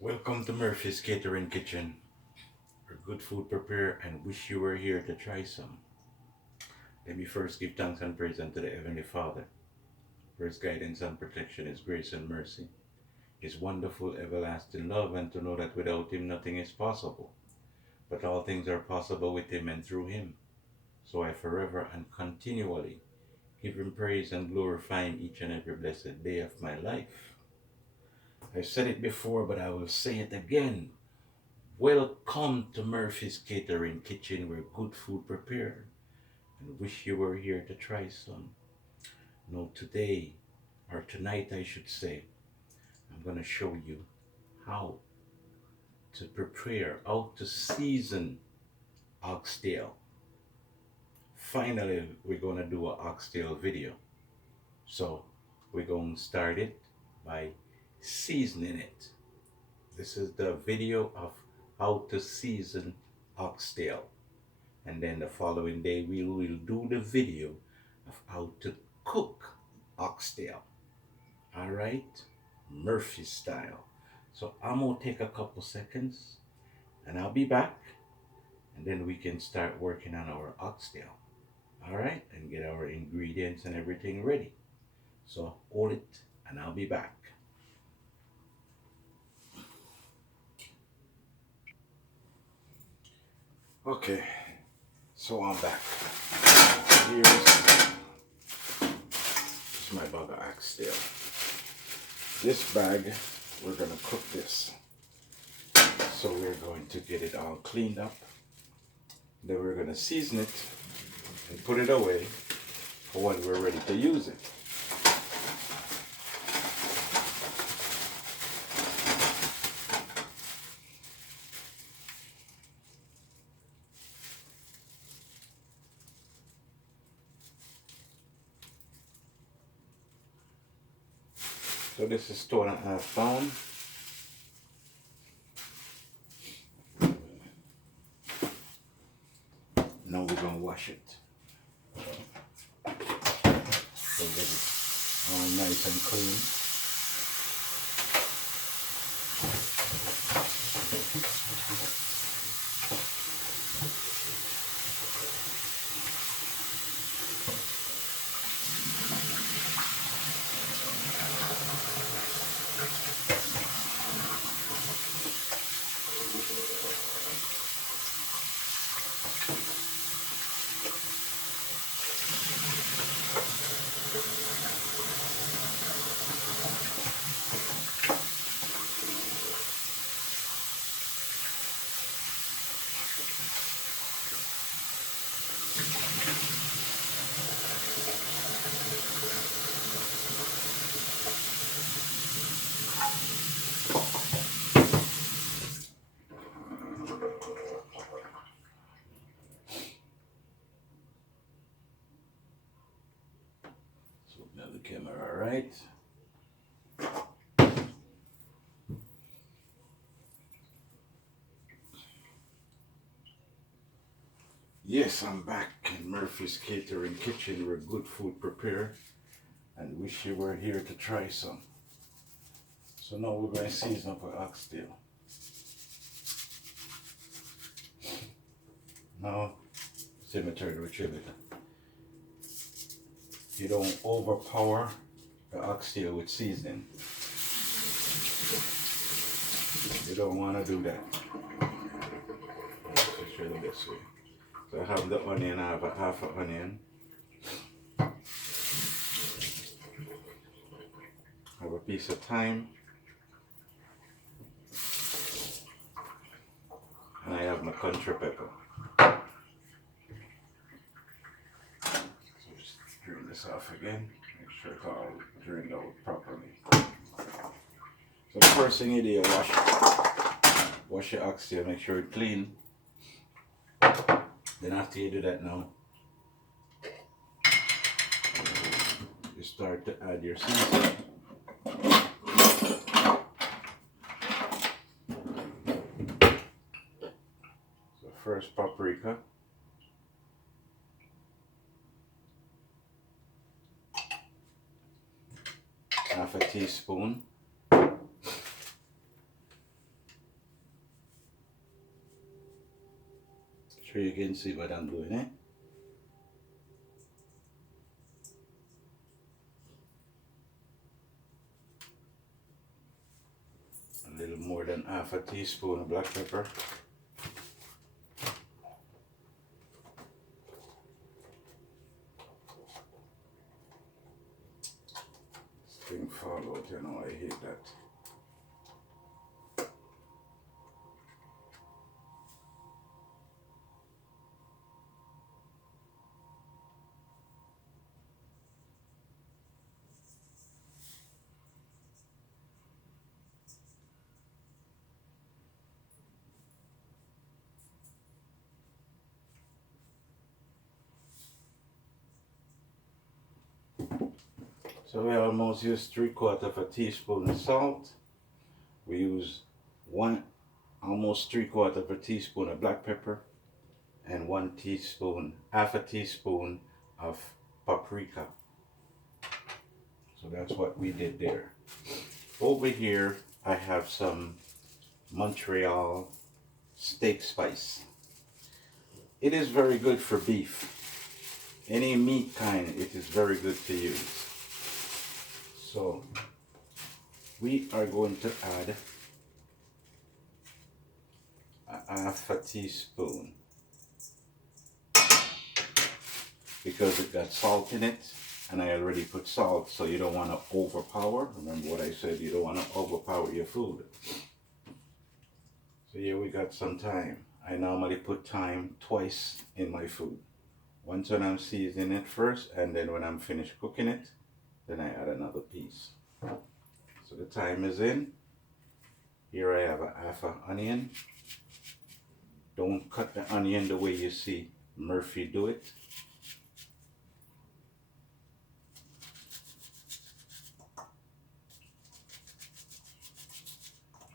Welcome to Murphy's Catering Kitchen, where good food prepare and wish you were here to try some. Let me first give thanks and praise unto the Heavenly Father for His guidance and protection, His grace and mercy, His wonderful everlasting love, and to know that without Him nothing is possible. But all things are possible with Him and through Him. So I forever and continually give Him praise and glorify Him each and every blessed day of my life. I've said it before, but I will say it again. Welcome to Murphy's Catering Kitchen, where good food prepared, and wish you were here to try some. Now today, or tonight I should say, I'm going to show you how to prepare, how to season oxtail. Finally, we're going to do an oxtail video. So we're going to start it by seasoning it. This is the video of how to season oxtail. And then the following day we will do the video of how to cook oxtail. All right, Murphy style. So I'm gonna take a couple seconds and I'll be back, and then we can start working on our oxtail. All right, and get our ingredients and everything ready. So hold it and I'll be back. Okay, so I'm back. Here's my bag of oxtail. This bag, we're gonna cook this. So we're going to get it all cleaned up. Then we're gonna season it and put it away for when we're ready to use it. So this is 2.5 pounds. Now we're gonna wash it. So get it all nice and clean. So now the camera, all right. Yes, I'm back in Murphy's Catering Kitchen, where good food prepared, and wish you were here to try some. So now we're going to season up our oxtail. Now, cemetery retrieve it. You don't overpower the oxtail with seasoning. You don't want to do that. Let's show you this way. So I have the onion, I have a half an onion. I have a piece of thyme. And I have my country pepper. So just drain this off again. Make sure it's all drained out properly. So the first thing you do, wash your oxtail, make sure it's clean. Then after you do that now, you start to add your seasoning. So first paprika. Half a teaspoon. Sure you can see what I'm doing, eh? A little more than half a teaspoon of black pepper. This thing fall out, you know, I hate that. So we almost use 3/4 of a teaspoon of salt. We use almost 3/4 of a teaspoon of black pepper and half a teaspoon of paprika. So that's what we did there. Over here, I have some Montreal steak spice. It is very good for beef. Any meat kind, it is very good to use. So we are going to add a half a teaspoon because it got salt in it, and I already put salt, so you don't want to overpower. Remember what I said, you don't want to overpower your food. So here we got some thyme. I normally put thyme twice in my food. Once when I'm seasoning it first, and then when I'm finished cooking it, then I add another piece. So the thyme is in. Here I have a half an onion. Don't cut the onion the way you see Murphy do it.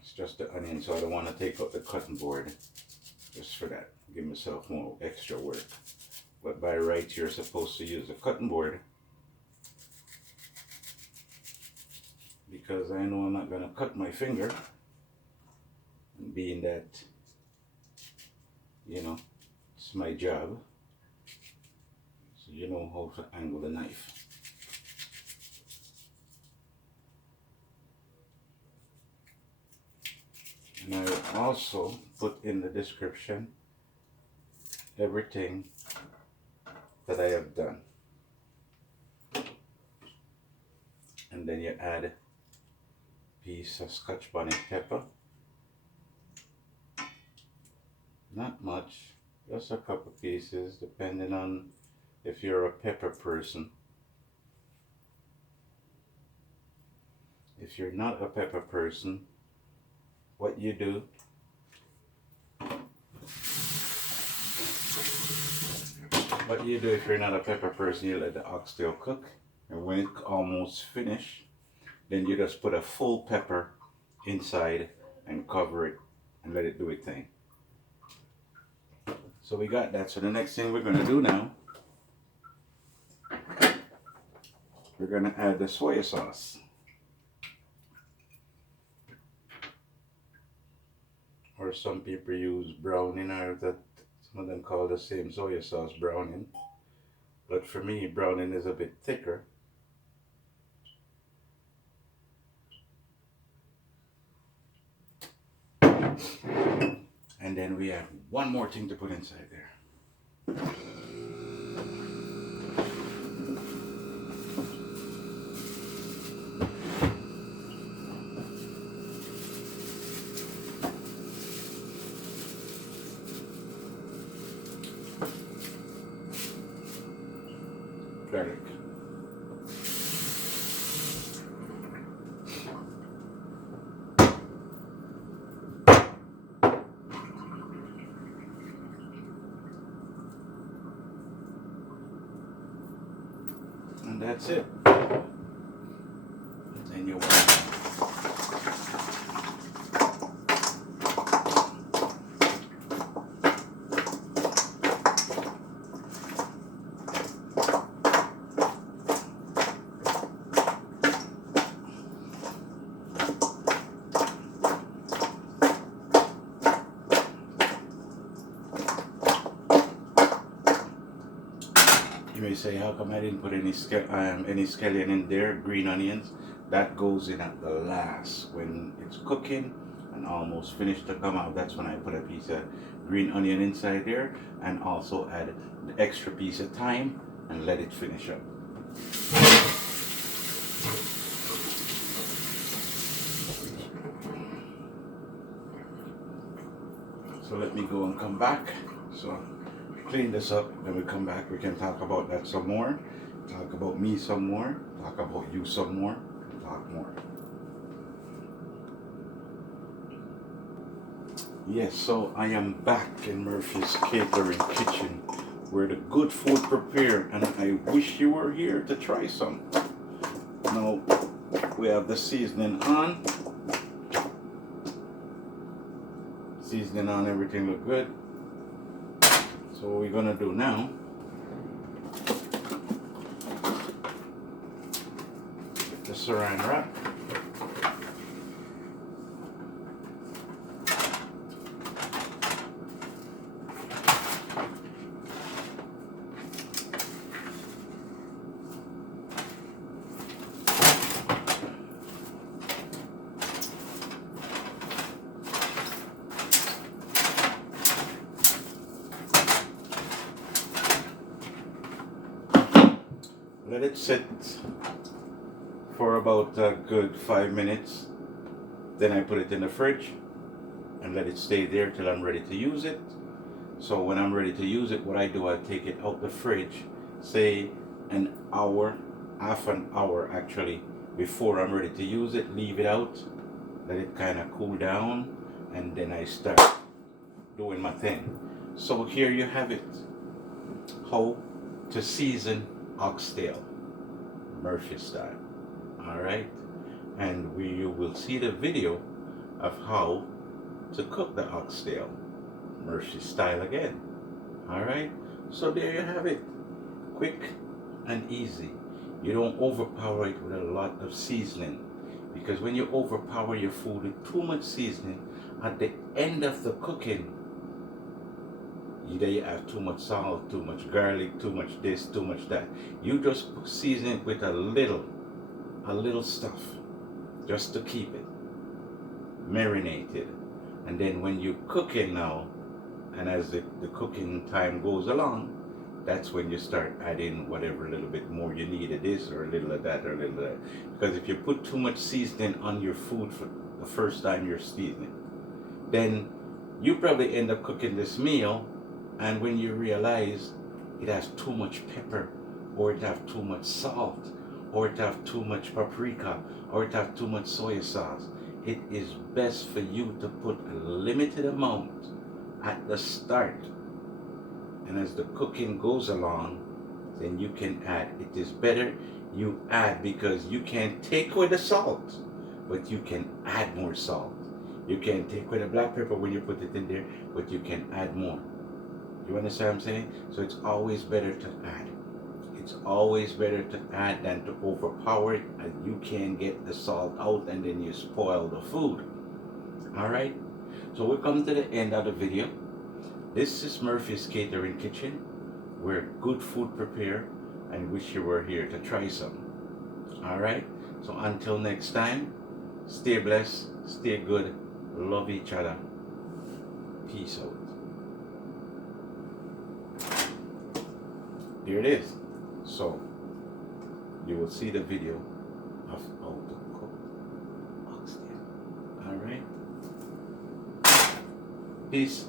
It's just the onion, so I don't want to take out the cutting board just for that. Give myself more extra work. But by right, you're supposed to use a cutting board because I know I'm not going to cut my finger, and being that, you know, it's my job, so you know how to angle the knife. And I will also put in the description everything that I have done. And then you add a piece of Scotch bonnet pepper. Not much, just a couple pieces, depending on if you're a pepper person. If you're not a pepper person, what you do, if you're not a pepper person, you let the oxtail cook, and when it's almost finished, then you just put a full pepper inside and cover it and let it do its thing. So we got that. So the next thing we're going to do now, we're going to add the soy sauce. Or some people use browning, or that some of them call the same soy sauce browning. But for me, browning is a bit thicker. And then we have one more thing to put inside there. Garlic. And that's it. And then you may say, how come I didn't put any scallion in there, green onions? That goes in at the last. When it's cooking and almost finished to come out, that's when I put a piece of green onion inside there, and also add the extra piece of thyme and let it finish up. So let me go and come back. So clean this up, then we come back, we can talk about that some more, talk about me some more, talk about you some more, and talk more. Yes, so I am back in Murphy's Catering Kitchen, where the good food prepared, and I wish you were here to try some. Now we have the seasoning on. Seasoning on, everything look good. So what we're gonna do now, get the saran wrap. Let it sit for about a good 5 minutes. Then I put it in the fridge and let it stay there till I'm ready to use it. So when I'm ready to use it, what I do, I take it out the fridge, say an hour, half an hour actually, before I'm ready to use it, leave it out, let it kind of cool down, and then I start doing my thing. So here you have it, how to season oxtail, Murphy style. Alright, and you will see the video of how to cook the oxtail, Murphy style again. Alright, so there you have it, quick and easy. You don't overpower it with a lot of seasoning, because when you overpower your food with too much seasoning, at the end of the cooking, either you have too much salt, too much garlic, too much this, too much that. You just season it with a little stuff, just to keep it marinated. And then when you cook it now, and as the cooking time goes along, that's when you start adding whatever little bit more you need of this or a little of that or a little of that. Because if you put too much seasoning on your food for the first time you're seasoning, then you probably end up cooking this meal, and when you realize it has too much pepper, or it have too much salt, or it have too much paprika, or it have too much soy sauce, it is best for you to put a limited amount at the start, and as the cooking goes along, then you can add. It is better you add, because you can take away the salt, but you can add more salt. You can take away the black pepper when you put it in there, but you can add more. You understand what I'm saying? So it's always better to add. It's always better to add than to overpower it, and you can get the salt out and then you spoil the food. Alright? So we come to the end of the video. This is Murphy's Catering Kitchen, where good food prepared, and wish you were here to try some. Alright? So until next time, stay blessed, stay good, love each other. Peace out. Here it is. So you will see the video of how to cook oxtail. Alright? Peace.